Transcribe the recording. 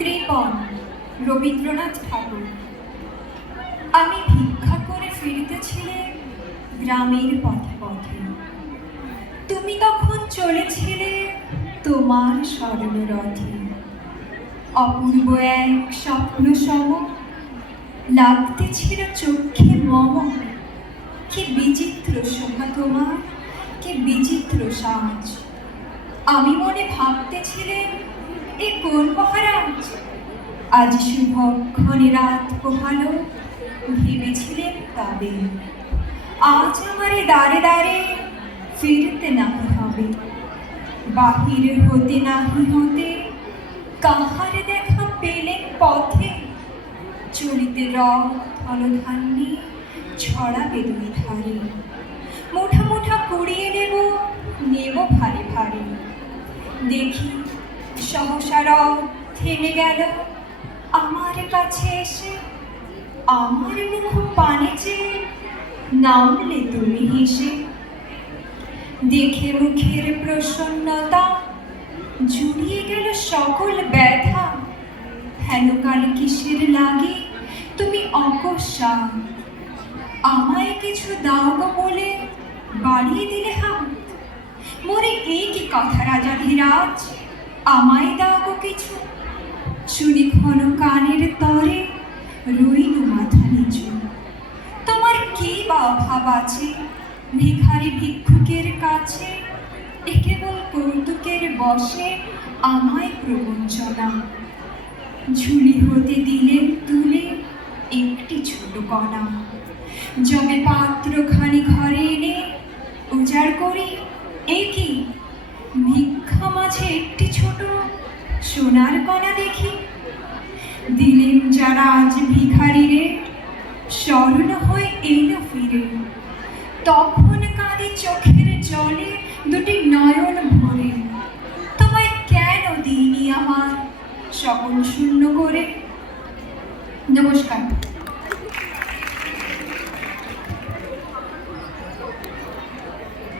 কৃপণ রবীন্দ্রনাথ ঠাকুর। আমি ভিক্ষা করে ফিরিতেছিলে গ্রামের পথে পথে, তুমি তখন চলেছিলে তোমার স্মরণরথে। অপূর্ব এক স্বপ্ন সম লাগতেছিল চক্ষে মম। কি বিচিত্র শোভা তোমার, কি বিচিত্র সাজ। আমি মনে ভাবতেছিলেন এ কোন মহারাজ। আজ শুভক্ষণে রাত পোহালো, ভেবেছিলেন তবে আজ আমারে দ্বারে দ্বারে ফিরতে নাহি হবে। বাহির হতে নাহি হতে কাহার দেখা পেলেন পথে। চলিতে রথ ধনধান্যে ছড়াবে দুই ধারে। মুঠা মুঠা কুড়িয়ে নেব ভারে ভারে। দেখি সহসা রথ থেমে গেল আমার কাছে এসে। আমার মুখ পানে চেয়ে নামলে তুমি হেসে। দেখে মুখের প্রসন্নতা জুড়িয়ে গেল সকল ব্যথা। হেন কাল কিসের লাগে তুমি অকস্মা। আমায় কিছু দাও গো বলে বাড়িয়ে দিলে হাত। মোরে এই কি কথা রাজাধিরাজ, আমায় দাও গো কিছু। শুনি ঘন কানের তরে রইল মাথা নিচু। তোমার কি বা অভাব আছে ভিখারি ভিক্ষুকের কাছে। এ কেবল কৌতুকের বশে আমায় প্রবঞ্চনা। ঝুলি হতে দিলেন তুলে একটি ছোট কণা। জমে পাত্রখানি ঘরে এনে উজাড় করি, এ কি ভিক্ষা মাঝে একটি ছোট সোনার কণা দেখি। দিলেন যারা আজ ভিখারিরে, স্মরণ হয়ে এলো ফিরে। তখন কাঁদে চোখের জলে দুটি নয়ন ভরে। তোমায় কেন দিইনি আমার সকল